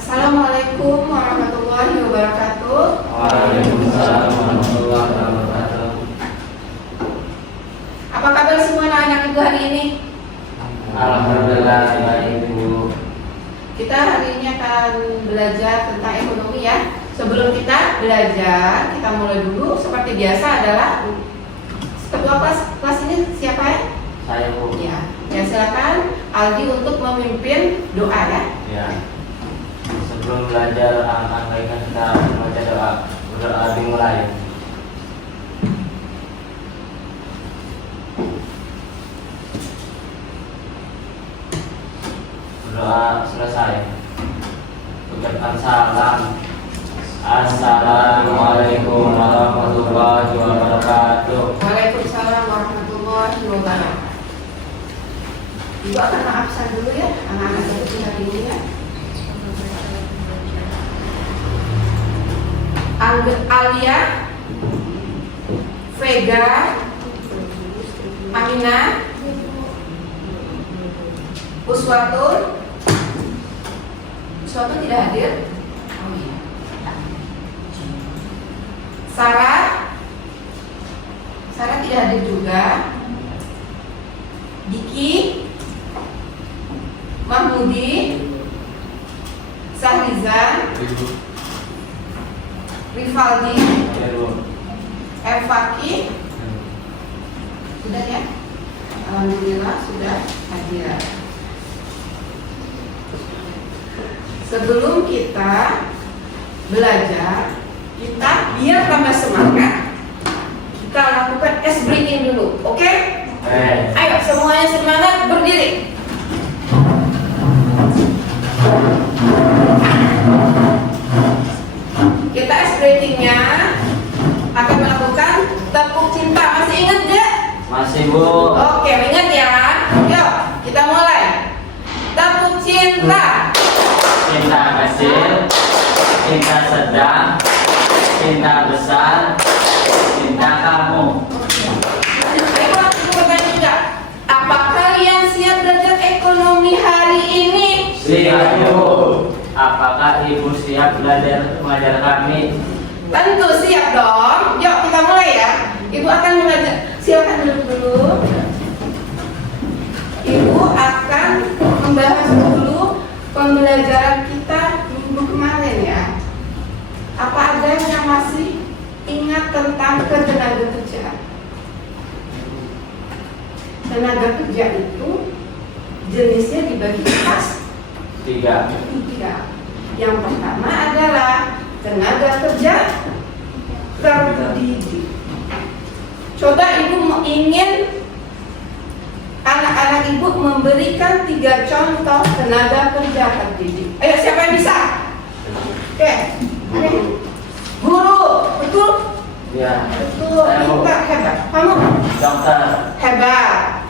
Assalamualaikum warahmatullahi wabarakatuh. Waalaikumsalam warahmatullahi wabarakatuh. Apa kabar semua anak-anak ibu hari ini? Alhamdulillah baik Bu. Kita hari ini akan belajar tentang ekonomi ya. Sebelum kita belajar, kita mulai dulu seperti biasa adalah ketua kelas ini siapa ya? Saya Bu. Ya silakan Aldi untuk memimpin doa ya. Ya. Sebelum belajar akan baikkan kita membaca doa. Berdoa dimulai. Berdoa selesai. Ucapkan salam. Assalamualaikum warahmatullahi wabarakatuh. Waalaikumsalam warahmatullahi wabarakatuh. Ibu akan absen dulu ya, anak-anak itu hari ini ya. Alia, Vega, Aminah, Uswatul tidak hadir. Oh iya. Sarah tidak hadir juga. Diki, Mahmudi, Sahrizan, Rivaldi, Evaki, sudah ya? Alhamdulillah sudah hadir. Sebelum kita belajar, kita biar tambah semangat, kita lakukan ice breathing dulu, oke? Ayo semuanya semangat, berdiri. Kita ice breathingnya akan melakukan tepuk cinta. Masih ingat gak? Masih Bu. Oke, ingat ya. Yuk, kita mulai. Tepuk cinta. Cinta kecil, cinta sedang, cinta besar, cinta kamu. Ayo, aku bertanya juga. Apa kalian siap belajar ekonomi hari ini? Siap Bu. Apakah Ibu siap mengajar kami? Tentu siap dong. Yuk kita mulai ya. Ibu akan mengajar. Silakan duduk dulu. Ibu akan membahas dulu pembelajaran kita minggu kemarin ya. Apa ada yang masih ingat tentang ketenaga kerjaan? Tenaga kerja itu jenisnya dibagi atas 3. Yang pertama adalah tenaga kerja terdidik. Coba ibu ingin anak-anak ibu memberikan 3 contoh tenaga kerja terdidik. Ayo siapa yang bisa? Oke. Guru, betul? Ya. Betul, pintar, hebat. Kamu? Dokter. Hebat.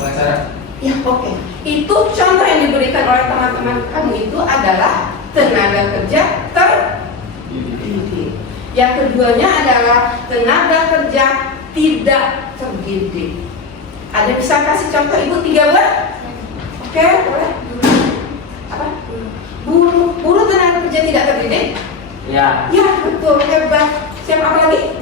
Pengacara. Ya oke. Itu contoh yang diberikan oleh teman-teman kamu itu adalah tenaga kerja terdidik. Yang keduanya adalah tenaga kerja tidak terdidik. Ada bisa kasih contoh ibu 3 buat? Oke, boleh. Apa? Buruh tenaga kerja tidak terdidik? Ya. Ya betul, hebat. Siapa apa lagi?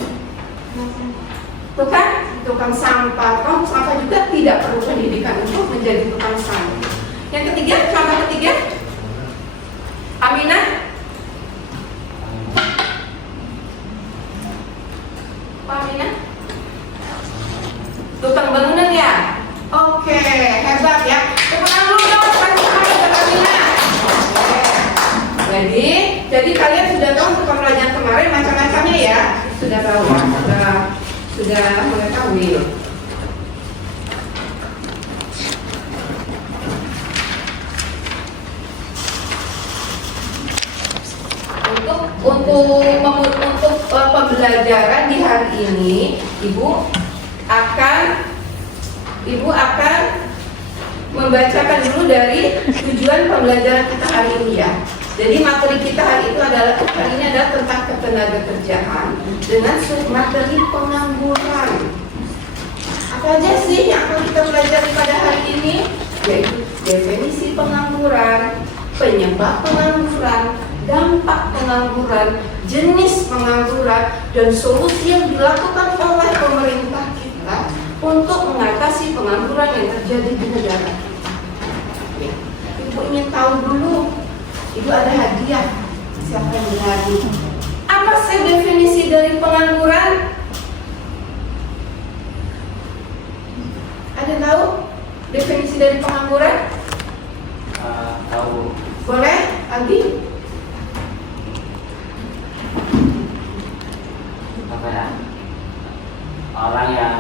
Tukang sampah. Tukang sampah juga tidak perlu pendidikan untuk menjadi tukang sampah. Yang ketiga, contoh ketiga, Aminah. Pak Aminah, tukang bangunan ya. Oke, hebat ya. Tepuk tangan dulu dong, Pak Aminah. Jadi kalian sudah tahu untuk pembelajaran kemarin macam-macamnya ya. Sudah tahu, sudah mengetahui. Untuk pembelajaran di hari ini, ibu akan membacakan dulu dari tujuan pembelajaran kita hari ini ya. Jadi materi kita hari ini adalah tentang ketenaga kerjaan dengan materi pengangguran. Apa aja sih yang akan kita pelajari pada hari ini? Yaitu definisi pengangguran, penyebab pengangguran, dampak pengangguran, jenis pengangguran, dan solusi yang dilakukan oleh pemerintah kita untuk mengatasi pengangguran yang terjadi di negara kita. Ya. Ibu ingin tahu dulu, Ibu ada hadiah. Siapa yang berani? Apa sih definisi dari pengangguran? Ada tahu definisi dari pengangguran? Tahu. Boleh, Adi? Apa ya? Orang yang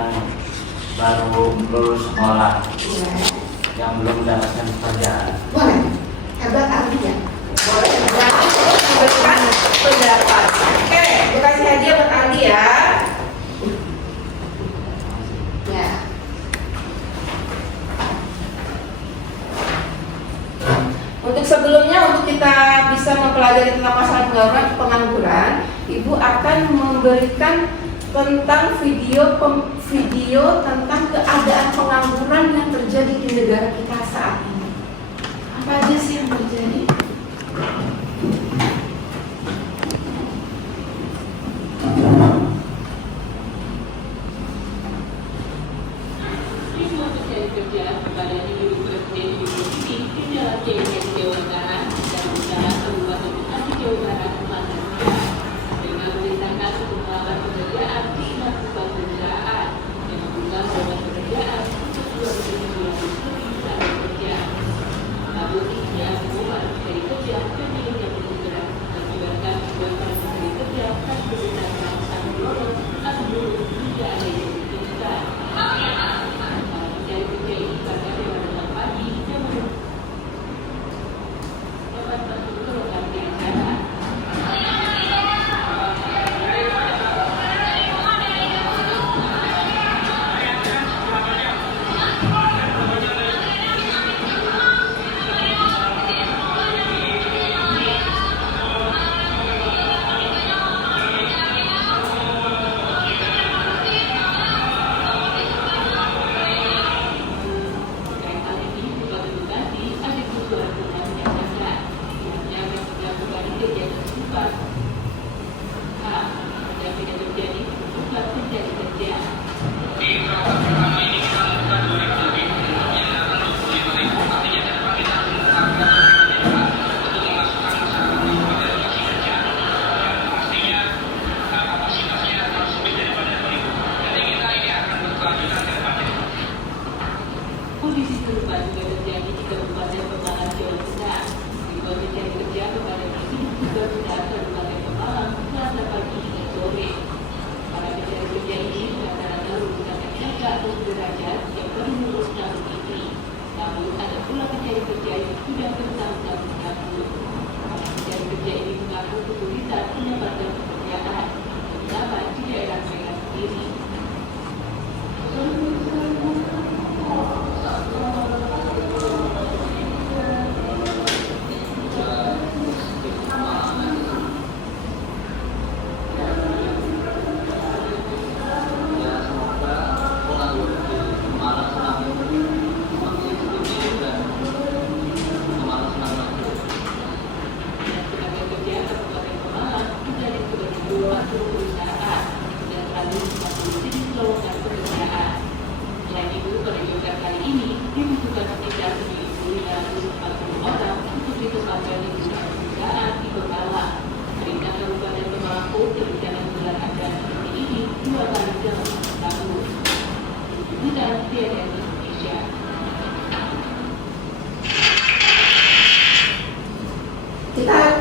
baru lulus sekolah, Boleh. yang belum mendapatkan pekerjaan. Boleh. Hebat Adi ya. Boleh. Berarti terus memberikan pendapat. Oke, gue kasih hadiah buat Adi ya. Ya. Untuk sebelumnya, untuk kita bisa mempelajari tentang masalah pengangguran, Ibu akan memberikan tentang video tentang keadaan pengangguran yang terjadi di negara kita saat ini. Apa aja sih yang terjadi?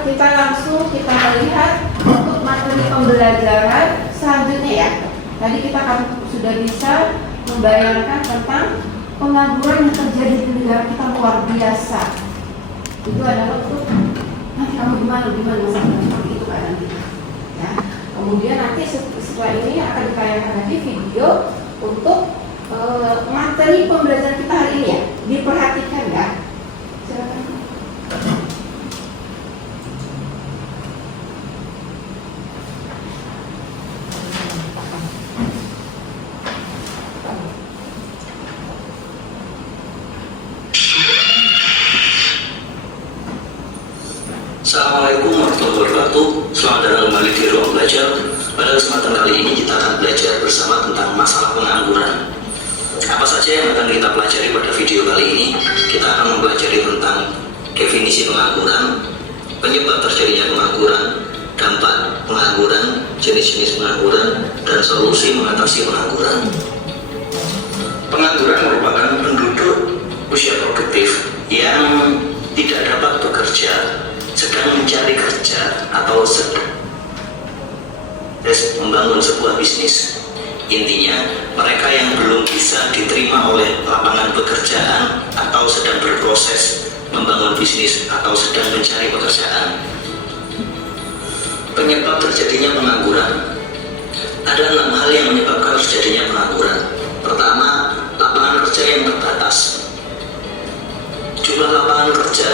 Kita langsung melihat untuk materi pembelajaran selanjutnya ya. Tadi kita sudah bisa membayangkan tentang pengangguran yang terjadi di negara kita luar biasa. Itu adalah untuk nanti kamu gimana seperti itu kan nanti. Ya. Kemudian nanti setelah ini akan ditayangkan lagi video untuk materi pembelajaran kita hari ini ya. Diperhatikan ya. Silakan. Assalamualaikum warahmatullahi wabarakatuh. Selamat datang kembali di Ruang Belajar. Pada kesempatan kali ini kita akan belajar bersama tentang masalah pengangguran. Apa saja yang akan kita pelajari pada video kali ini? Kita akan mempelajari tentang definisi pengangguran, penyebab terjadinya pengangguran, dampak pengangguran, jenis-jenis pengangguran, dan solusi mengatasi pengangguran. Pengangguran merupakan penduduk usia produktif yang tidak dapat bekerja, sedang mencari kerja, atau sedang membangun sebuah bisnis. Intinya, mereka yang belum bisa diterima oleh lapangan pekerjaan atau sedang berproses membangun bisnis atau sedang mencari pekerjaan. Penyebab terjadinya pengangguran. Ada 6 hal yang menyebabkan terjadinya pengangguran. Pertama, lapangan kerja yang terbatas. Jumlah lapangan kerja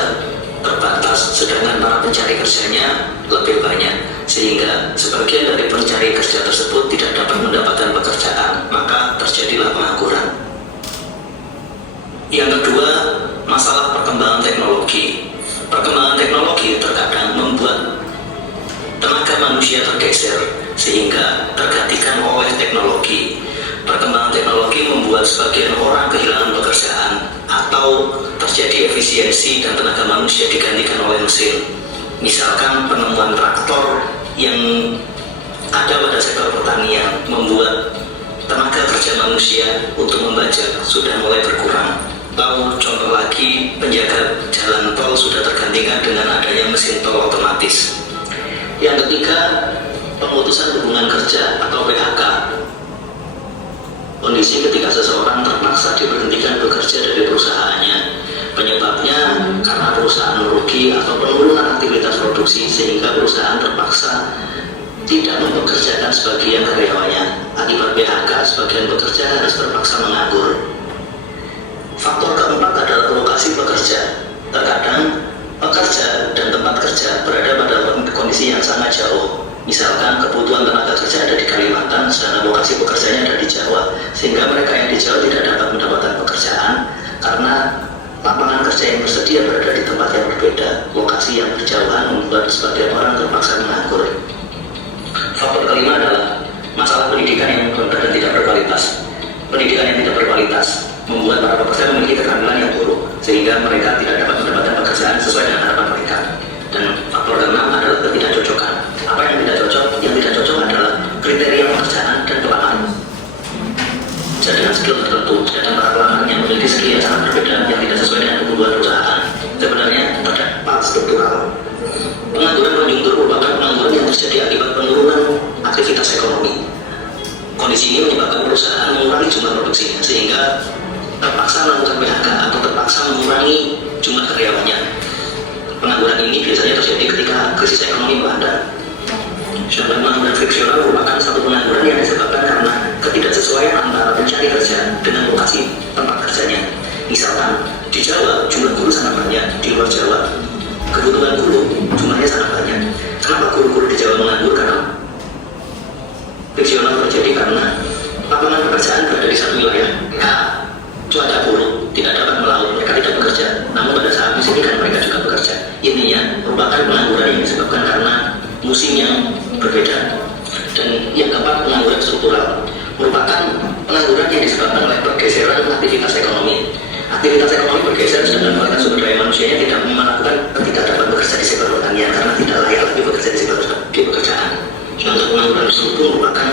terbatas, sedangkan para pencari kerjanya lebih banyak, sehingga sebagian dari pencari kerja tersebut tidak dapat mendapatkan pekerjaan, maka terjadilah pengangguran. Yang kedua, masalah perkembangan teknologi. Perkembangan teknologi terkadang membuat tenaga manusia tergeser, sehingga tergantikan oleh teknologi. Perkembangan teknologi membuat sebagian orang kehilangan pekerjaan atau terjadi efisiensi dan tenaga manusia digantikan oleh mesin. Misalkan penemuan traktor yang ada pada sektor pertanian membuat tenaga kerja manusia untuk membajak sudah mulai berkurang. Lalu contoh lagi, penjaga jalan tol sudah tergantikan dengan adanya mesin tol otomatis. Yang ketiga, pemutusan hubungan kerja atau PHK. Kondisi ketika seseorang terpaksa diberhentikan bekerja dari perusahaannya. Penyebabnya karena perusahaan merugi atau penurunan aktivitas produksi, sehingga perusahaan terpaksa tidak mempekerjakan sebagian karyawannya. Akibat PHK, sebagian pekerja harus terpaksa menganggur. Faktor keempat adalah lokasi pekerja. Terkadang pekerja dan tempat kerja berada pada kondisi yang sangat jauh. Misalkan kebutuhan tenaga kerja ada di Kalimantan, sedangkan lokasi pekerjaannya ada di Jawa, sehingga mereka yang di Jawa tidak dapat mendapatkan pekerjaan karena lapangan kerja yang tersedia berada di tempat yang berbeda. Lokasi yang berjauhan membuat sebagian orang terpaksa menganggur. Faktor kelima adalah masalah pendidikan yang rendah dan tidak berkualitas. Pendidikan yang tidak berkualitas membuat para pekerja memiliki keterampilan yang buruk, sehingga mereka tidak dapat mendapatkan pekerjaan sesuai dengan harapan mereka. Dan faktor keenam adalah ketidakcocokan. Apa yang tidak cocok? Yang tidak cocok adalah kriteria pekerjaan dan pelamar. Bisa dengan skill tertentu, sedangkan para pelamar yang memiliki skill yang sangat berbeda, yang tidak sesuai dengan kebutuhan perusahaan. Sebenarnya terdapat struktural. Pengangguran konjungtur merupakan pengangguran yang terjadi akibat penurunan aktivitas ekonomi. Kondisi ini menyebabkan perusahaan mengurangi jumlah produksinya, sehingga terpaksa melakukan PHK atau terpaksa mengurangi jumlah karyawannya. Pengangguran ini biasanya terjadi ketika krisis ekonomi melanda. Sedangkan pengangguran friksional merupakan satu pengangguran yang disebabkan karena ketidaksesuaian antara pencari kerja dengan lokasi tempat kerjanya. Misalkan di Jawa jumlah guru sangat banyak, di luar Jawa kebutuhan guru jumlahnya sangat banyak. Kenapa guru-guru di Jawa menganggur? Karena friksional terjadi karena lapangan pekerjaan berada di satu wilayah. Cuaca buruk, tidak dapat melaut, mereka tidak bekerja. Namun pada saat musim ikan mereka juga bekerja. Intinya merupakan pengangguran yang disebabkan karena musim yang berbeda. Dan yang keempat, pengangguran struktural merupakan pengangguran yang disebabkan oleh pergeseran aktivitas ekonomi. Aktivitas ekonomi bergeser, sedangkan kualitas sumber daya manusianya tidak melakukan ketika dapat bekerja di sektor pertanian karena tidak layak lagi bekerja di sektor pekerjaan. Contoh pengangguran struktur merupakan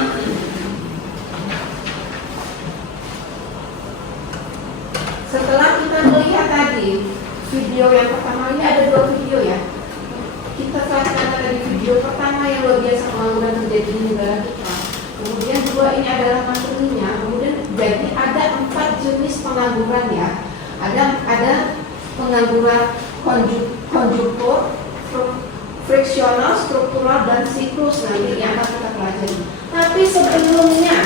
setelah kita melihat tadi video yang pertama, ini ada 2 video ya. Kita saksikan dari video pertama yang luar biasa pengangguran terjadi di negara kita. Kemudian 2 ini adalah materinya. Kemudian jadi ada 4 jenis pengangguran ya. Ada pengangguran konjungtur, friksional, struktural, dan siklus nanti yang akan kita pelajari. Tapi sebelumnya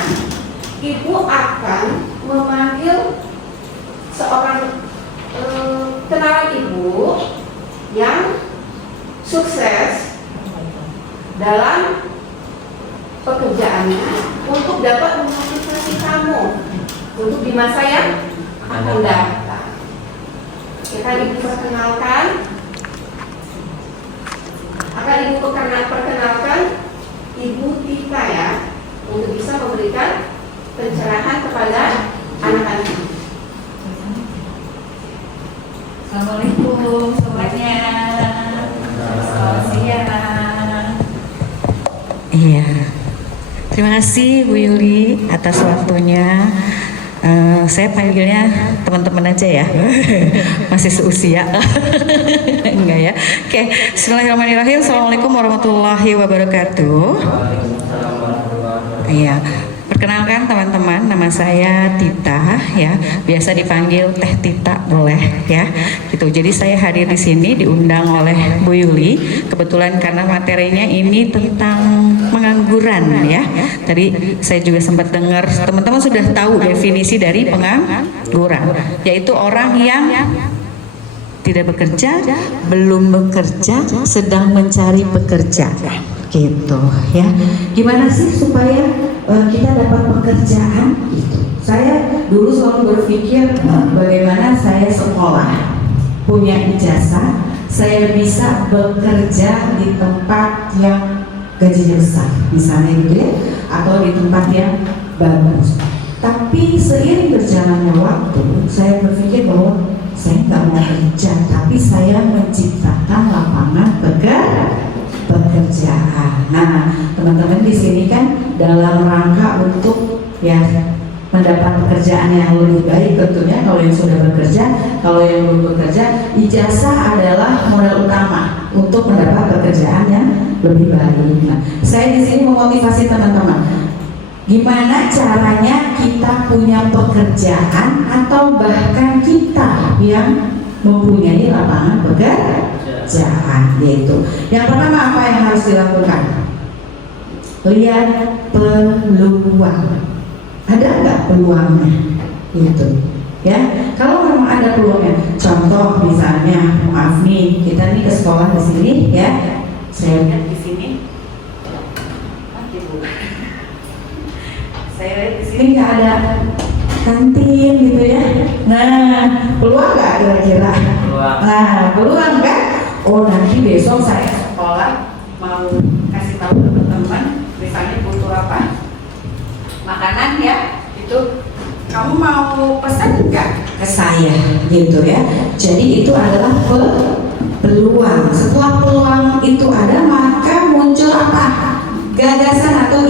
Ibu akan memanggil seorang kenalan Ibu yang sukses dalam pekerjaannya untuk dapat memotivasi kamu untuk di masa yang akan datang. Kita Ibu perkenalkan perkenalkan Ibu Tita ya, untuk bisa memberikan pencerahan kepada anak-anak. Assalamualaikum semuanya. Selamat siang. Iya, terima kasih Bu Yuli atas waktunya. Saya panggilnya teman-teman aja ya, masih seusia. Enggak ya. Oke, bismillahirrahmanirrahim. Assalamualaikum warahmatullahi wabarakatuh. Iya, perkenalkan teman-teman, nama saya Tita ya, biasa dipanggil Teh Tita boleh ya. Gitu. Jadi saya hadir di sini diundang oleh Bu Yuli. Kebetulan karena materinya ini tentang pengangguran ya. Tadi saya juga sempat dengar teman-teman sudah tahu definisi dari pengangguran, yaitu orang yang tidak bekerja, belum bekerja, sedang mencari pekerja. Gitu ya. Gimana sih supaya kita dapat pekerjaan gitu? Saya dulu selalu berpikir bagaimana saya sekolah, punya ijazah, saya bisa bekerja di tempat yang gajinya besar, misalnya gitu ya, atau di tempat yang bagus. Tapi seiring berjalannya waktu, saya berpikir bahwa saya nggak mau kerja, tapi saya menciptakan lapangan pekerjaan. Nah, teman-teman di sini kan dalam rangka untuk ya mendapat pekerjaan yang lebih baik tentunya kalau yang sudah bekerja. Kalau yang belum bekerja, ijazah adalah modal utama untuk mendapat pekerjaan yang lebih baik. Nah, saya di sini memotivasi teman-teman. Gimana caranya kita punya pekerjaan atau bahkan kita yang mempunyai lapangan pekerjaan, yaitu yang pertama apa yang harus dilakukan? Lihat peluang. Ada nggak peluangnya? Gitu. Ya, kalau memang ada peluangnya, contoh misalnya, maaf nih, kita nih ke sekolah di sini, ya, saya lihat di sini, saya lihat di sini nggak ada kantin gitu ya. Nah, peluang nggak kira-kira? Nah, peluang kan? Oh, nanti besok saya sekolah mau kasih tahu teman-teman, misalnya butuh apa? Makanan ya, itu kamu mau pesan nggak ke saya gitu ya. Jadi itu adalah peluang. Setelah peluang itu ada, maka muncul apa? Gagasan atau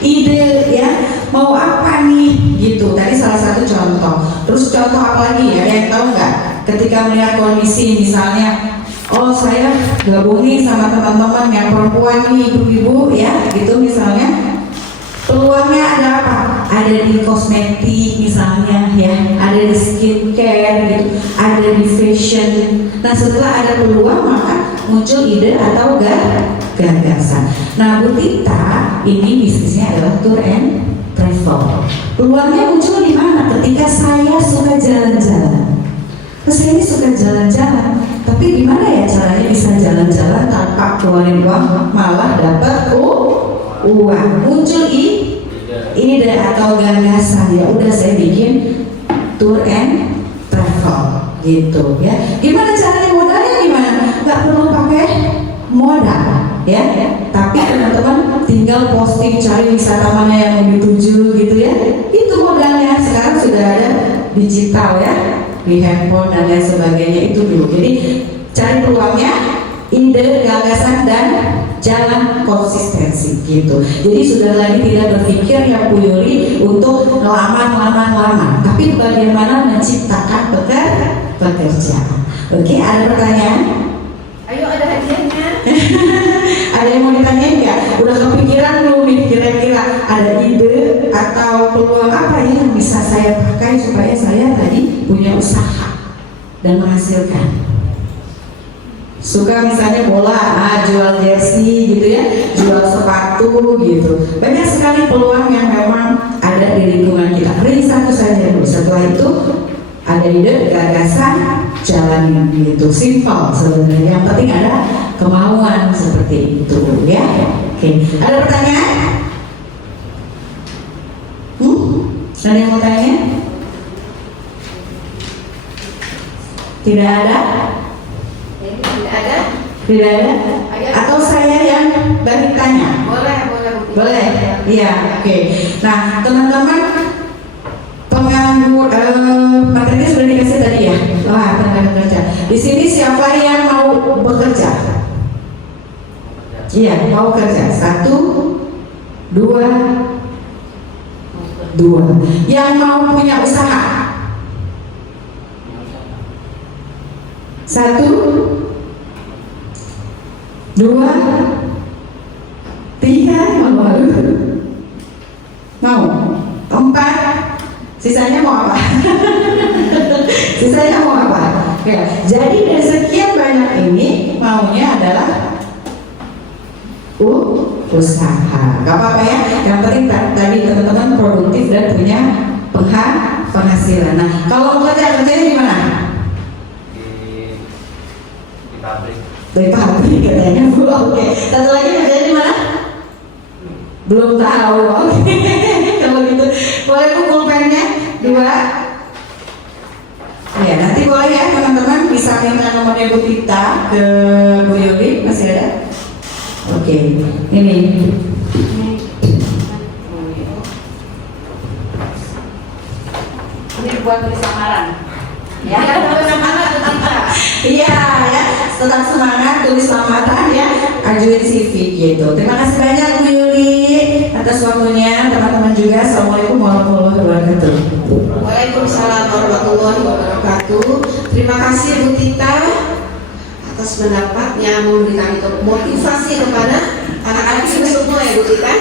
ide ya, mau apa nih gitu. Tadi salah satu contoh. Terus contoh apa lagi ya? Yang tahu nggak? Ketika melihat kondisi misalnya, oh saya gabungin sama teman-teman yang perempuan nih, ibu-ibu ya, gitu misalnya. Peluangnya ada apa? Ada di kosmetik misalnya ya, ada di skincare gitu, ada di fashion. Nah, setelah ada peluang maka muncul ide atau gagasan. Nah, Bu Tita ini bisnisnya adalah tour and travel. Peluangnya muncul di mana? Ketika saya suka jalan-jalan. Saya ini suka jalan-jalan, tapi gimana ya caranya bisa jalan-jalan tanpa keluarin uang, malah dapat uang? Muncul ide atau gagasan, ya udah saya bikin tour and travel gitu ya. Gimana caranya, modalnya gimana? Nggak perlu pakai modal ya, tapi teman-teman tinggal posting, cari wisata mana yang mau dituju gitu ya. Itu modalnya. Sekarang sudah ada digital ya, di handphone dan lain sebagainya, itu dulu. Jadi cari peluangnya, ide, gagasan, dan jalan konsistensi gitu. Jadi sudah lagi tidak berpikir yang Bu Yuli untuk ngelamar, tapi bagaimana menciptakan pekerjaan. Oke, ada pertanyaan? Ayo, ada hadiahnya. Ada yang mau ditanyain nggak? Udah kepikiran belum nih kira-kira ada ide atau peluang apa ya yang bisa saya pakai supaya saya tadi punya usaha dan menghasilkan? Suka misalnya bola, jual jersey gitu ya, jual sepatu gitu. Banyak sekali peluang yang memang ada di lingkungan kita. Ring satu saja dulu. Setelah itu ada ide, gagasan, jalanin gitu. Simple sebenarnya. Yang penting ada kemauan seperti itu ya. Oke. Ada pertanyaan? Ada yang mau tanya? Tidak ada? Tidak ada. Tidak ada? Atau saya yang balik tanya? Boleh, boleh. Boleh? Iya, oke. Nah, teman-teman, penganggur materi sudah dikasih tadi ya. Wah, tenaga kerja. Di sini siapa yang mau bekerja? Iya, mau kerja. 1, 2, 2. Yang mau punya usaha? 1, 2, 3, mau 4, sisanya mau apa? Sisanya mau apa? Ya, jadi dari sekian banyak ini maunya adalah usaha. Gak apa-apa ya. Yang penting tadi teman-teman produktif dan punya penghasilan. Nah, kalau kerjanya di mana? Di pabrik. Di pabrik katanya. Oke. Satu lagi kerjanya di mana? Belum tahu. Oke. Kalau gitu boleh pukul pennya 2. Ya, nanti boleh ya teman-teman bisa minta nomornya Bu Tita ke Bu Yuli, masih ada? Oke, ini buat tulis lamaran. Ya, tetap semangat tuh kita. iya ya, tetap semangat tulis lamaran ya, ajuin CV gitu. Terima kasih banyak Bu Yuli atas waktunya, teman-teman juga. Assalamualaikum warahmatullahi wabarakatuh. Waalaikumsalam warahmatullahi wabarakatuh. Terima kasih Bu Tita atas pendapatnya, memberikan itu motivasi kepada anak-anak ini semua ya Bu Tita.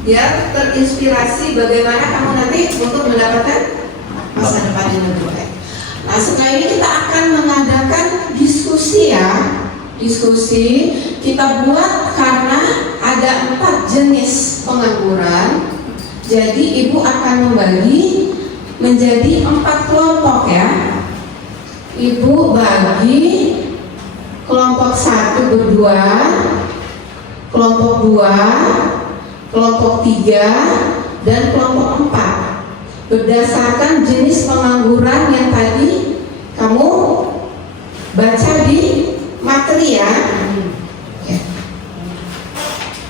Biar terinspirasi bagaimana kamu nanti untuk mendapatkan masa depan yang lebih baik. Nah, setelah ini kita akan mengadakan diskusi ya. Diskusi kita buat karena ada 4 jenis pengangguran. Jadi Ibu akan membagi menjadi 4 kelompok ya. Ibu bagi kelompok 1 berdua, kelompok 2, kelompok 3, dan kelompok 4 berdasarkan jenis pengangguran yang tadi kamu baca di materi ya.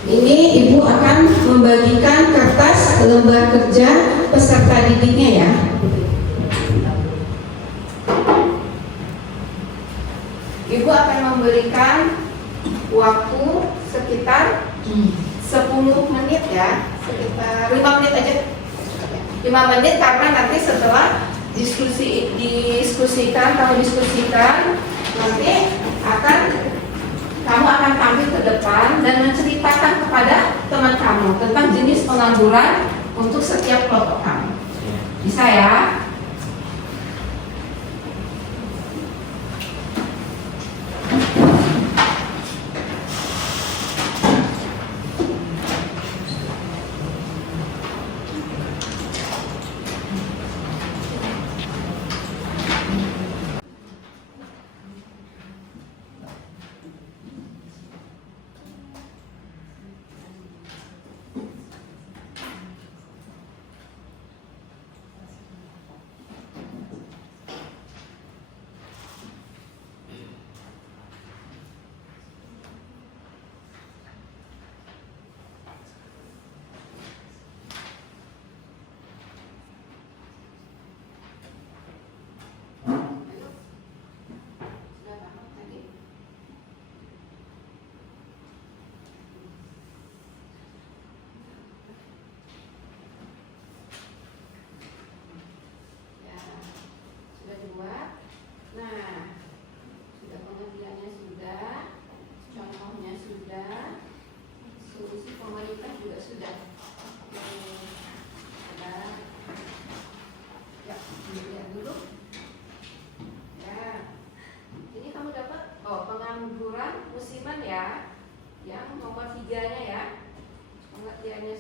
Ini Ibu akan membagikan kertas lembar kerja peserta didiknya ya. Ibu akan memberikan waktu sekitar 10 menit ya, sekitar 5 menit aja. 5 menit karena nanti setelah diskusikan nanti kamu akan tampil ke depan dan menceritakan kepada teman kamu tentang jenis pengangguran untuk setiap kelompok kamu. Bisa ya?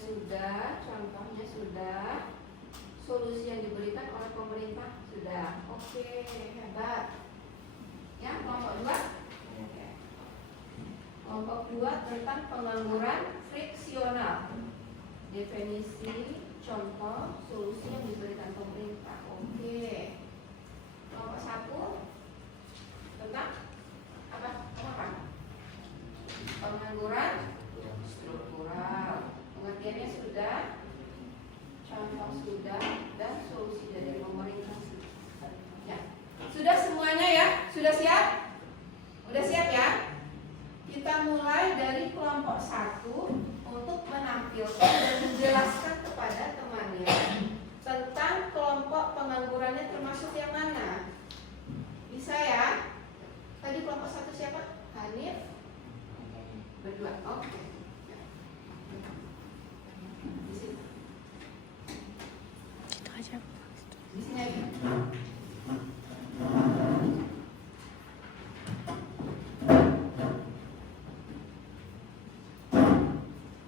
Sudah, contohnya sudah, solusi yang diberikan oleh pemerintah sudah. Oke, hebat. Ya, kelompok 2. Kelompok 2 tentang pengangguran friksional. Definisi, contoh, solusi yang diberikan pemerintah. Oke. Kelompok 1 tentang Apa? Pengangguran struktural. Pengertiannya sudah, contoh sudah, dan solusi dari pemerintah. Ya. Sudah semuanya ya? Sudah siap? Udah siap ya? Kita mulai dari kelompok 1 untuk menampilkan dan menjelaskan kepada temannya tentang kelompok penganggurannya termasuk yang mana. Bisa ya? Tadi kelompok 1 siapa? Hanif? Berdua. Oke. Di sini. Di sini aja.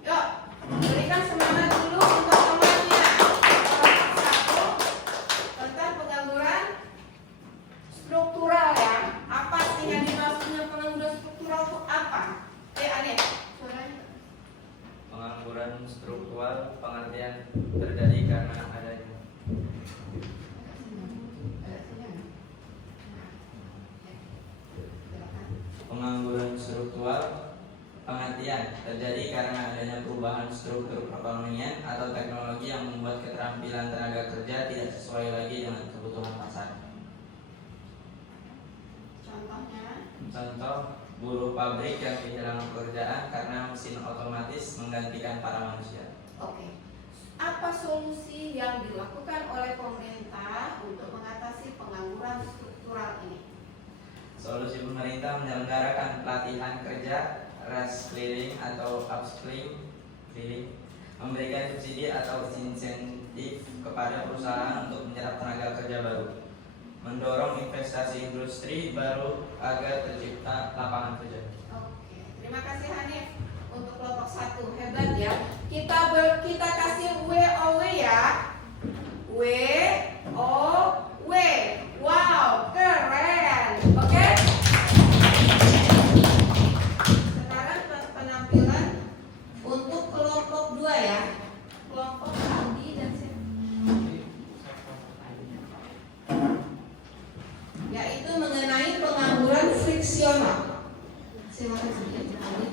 Yuk, berikan semangat dulu untuk temannya. Kelompok 1 tentang pengangguran struktural ya. Apa sih yang dimaksudnya pengangguran struktural itu apa? Aneh. Suaranya. Pengangguran struktural pengertian terjadi karena adanya pengangguran struktural pengertian terjadi karena adanya perubahan struktur perekonomian atau teknologi yang membuat keterampilan tenaga kerja tidak sesuai lagi dengan kebutuhan pasar. Contohnya, Contoh, buruh pabrik yang kehilangan pekerjaan karena mesin otomatis menggantikan para manusia. oke. Apa solusi yang dilakukan oleh pemerintah untuk mengatasi pengangguran struktural ini? Solusi pemerintah menyelenggarakan pelatihan kerja, reskilling atau upskilling, memberikan subsidi atau insentif kepada perusahaan untuk menyerap tenaga kerja baru, mendorong investasi industri baru agar tercipta lapangan kerja. Oke, terima kasih Hanif untuk kelompok 1. Hebat ya. Kita kasih WOW ya. WOW. Wow, keren. Oke. Sekarang penampilan untuk kelompok 2 ya. Kelompok Andi dan yaitu mengenai pengangguran friksional. Silakan sedikit Andi.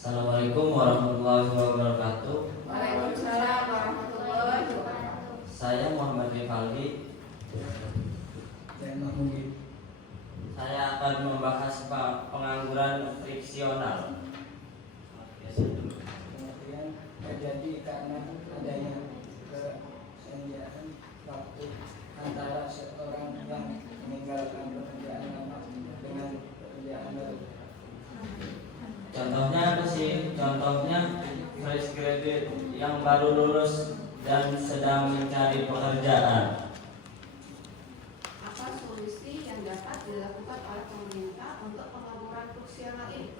Assalamualaikum warahmatullahi wabarakatuh. Waalaikumsalam warahmatullahi wabarakatuh. Saya Muhammad Rivaldi. Saya akan membahas pengangguran friksional. Kemudian terjadi karena adanya kesenjangan waktu antara seorang yang meninggalkan pekerjaan lama dengan pekerjaan baru. Contohnya apa sih? Contohnya fresh graduate yang baru lulus dan sedang mencari pekerjaan. Apa solusi yang dapat dilakukan oleh pemerintah untuk pengangguran friksional ini?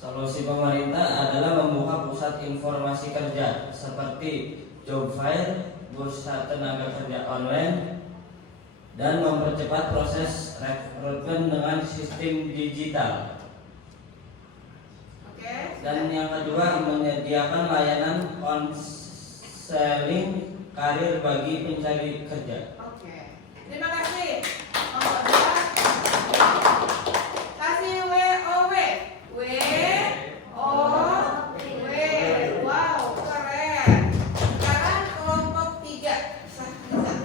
Solusi pemerintah adalah membuka pusat informasi kerja seperti job fair, bursa tenaga kerja online, dan mempercepat proses rekrutmen dengan sistem digital. Oke. Dan yang kedua, menyediakan layanan konseling karir bagi pencari kerja. Oke. Terima kasih. Kelompok 2. Kasih WOW. WOW. Wow, keren. Sekarang kelompok 3. Sahrizan.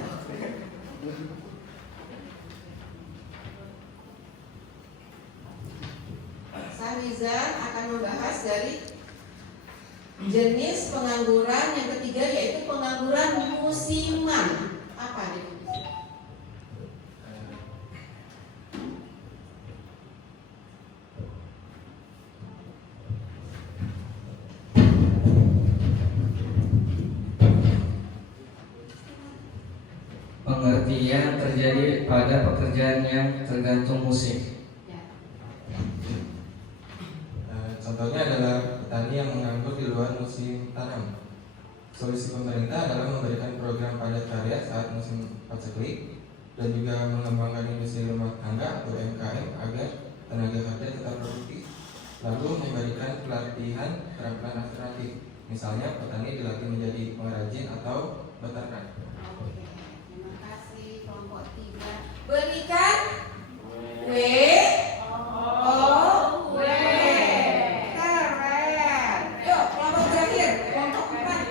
Sahrizan akan membahas dari jenis pengangguran yang ketiga, yaitu pengangguran musiman. Apa definisinya? Pengertian terjadi pada pekerjaan yang tergantung musim. Ya. Contohnya adalah petani yang menganggur di luar musim tanam. Solusi pemerintah adalah memberikan program padat karya saat musim paceklik dan juga mengembangkan industri rumah tangga atau UMKM agar tenaga kerja tetap produktif. Lalu memberikan pelatihan keterampilan alternatif Misalnya petani dilatih menjadi pengrajin atau peternak. Oke, terima kasih kelompok 3. Berikan W O W. Keren. Yuk, kelompok terakhir, kelompok 4.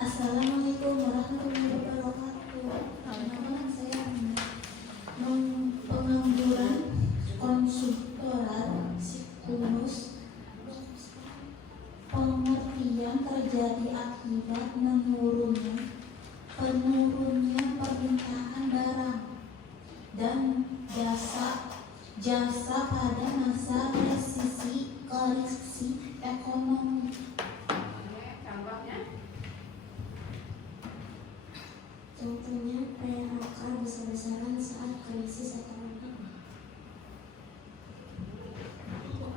Assalamualaikum warahmatullahi wabarakatuh. Nama saya pengangguran konsultoral siklus pengertian terjadi akibat penurunnya permintaan barang dan jasa pada masa resesi koreksi ekonomi. Contohnya? Contohnya PHK besar-besaran saat krisis ekonomi.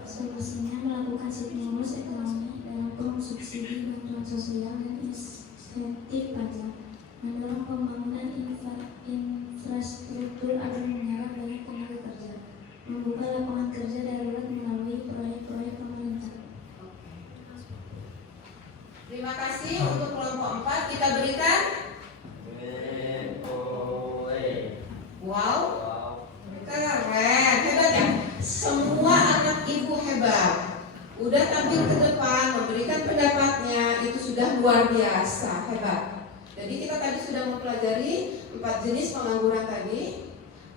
Solusinya melakukan stimulus ekonomi dalam subsidi bantuan sosial dan insentif pajak, mendorong pembangunan infrastruktur agar menyerap banyak tenaga kerja, membuka lapangan kerja darurat melalui proyek-proyek pemerintah. Terima kasih untuk kelompok 4. Kita berikan wow. Keren, hebat ya. Semua anak ibu hebat. Udah tampil ke depan, memberikan pendapatnya, itu sudah luar biasa, hebat. Jadi kita tadi sudah mempelajari 4 jenis pengangguran tadi.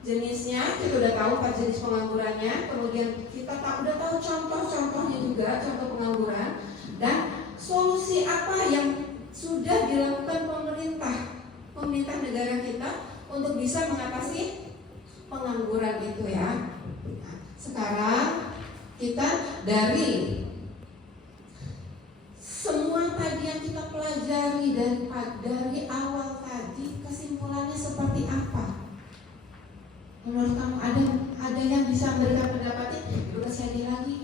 Jenisnya kita udah tahu 4 jenis penganggurannya. Kemudian kita udah tahu contoh-contohnya juga, contoh pengangguran. Dan solusi apa yang sudah dilakukan pemerintah negara kita untuk bisa mengatasi pengangguran itu ya. Sekarang kita dari semua tadi yang kita pelajari dari awal tadi, kesimpulannya seperti apa? Menurut kamu ada yang bisa memberikan pendapatnya? Ibu kasih hadiah lagi.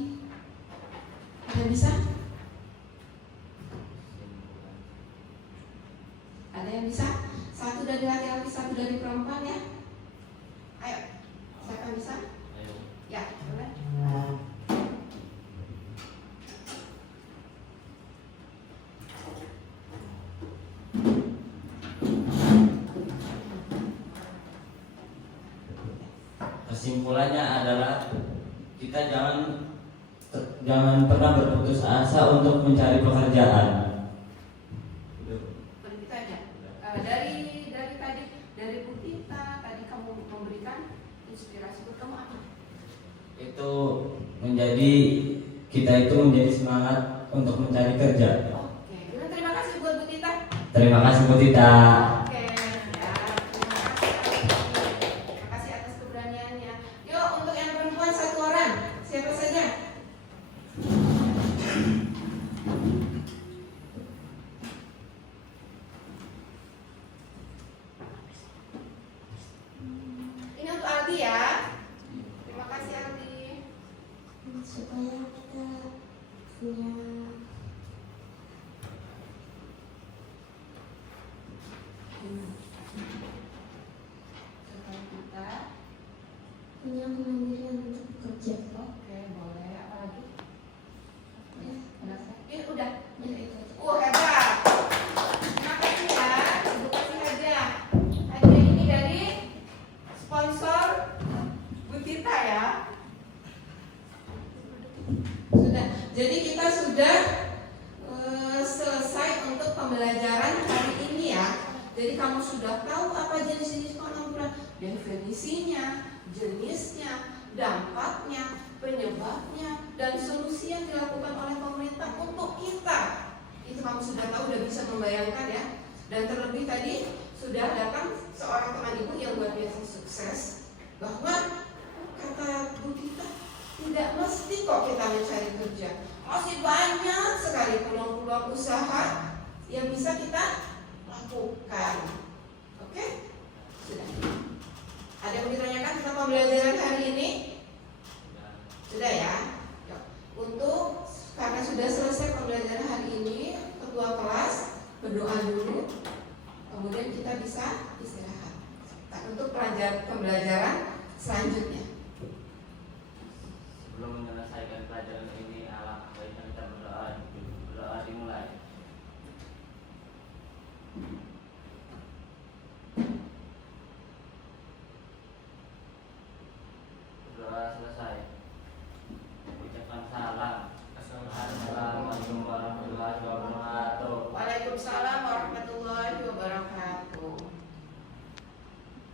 Ada bisa? Ada yang bisa? Satu dari laki-laki, satu dari perempuan ya. Ayo, siapa yang bisa? Ya, boleh. Kesimpulannya adalah kita jangan pernah berputus asa untuk mencari pekerjaan. Kita aja. Dari Bu Tita tadi kamu memberikan inspirasi buat kamu apa? Itu kita itu menjadi semangat untuk mencari kerja. Oke, terima kasih buat Bu Tita. Terima kasih Bu Tita. Oke, ya, terima kasih atas keberaniannya. Yuk, untuk yang perempuan 1 orang, siapa saja? Ini untuk Aldi ya. Terima kasih Aldi. Supaya kita punya Supaya kita kemandirian untuk bekerja. Oke, boleh. Apa lagi? Ya, udah. Hebat. Terima kasih ya. Ibu kasih hadiah. Hadiah ini dari sponsor Bu Tita ya. Sudah. Jadi kita sudah selesai untuk pembelajaran hari ini ya. Jadi kamu sudah tahu apa jenis-jenis pengangguran, definisinya, jenisnya, dampaknya, penyebabnya, dan solusi yang dilakukan oleh pemerintah untuk kita. Itu kamu sudah tahu, sudah bisa membayangkan ya. Dan terlebih tadi sudah datang seorang teman ibu yang luar biasa sukses, bahwa kata Bu Tita, tidak mesti kok kita mencari kerja. Masih banyak sekali peluang-peluang usaha yang bisa kita lakukan. Oke? Sudah. Ada yang ditanyakan tentang pembelajaran hari ini? Sudah ya? Yuk. Karena sudah selesai pembelajaran bisa istirahat. Nah, untuk pembelajaran selanjutnya. Sebelum menyelesaikan pelajaran ini, alangkah baiknya kita berdoa. Berdoa dimulai. Doa selesai. Ucapkan salam. Assalamualaikum warahmatullahi wabarakatuh. Waalaikumsalam warahmatullahi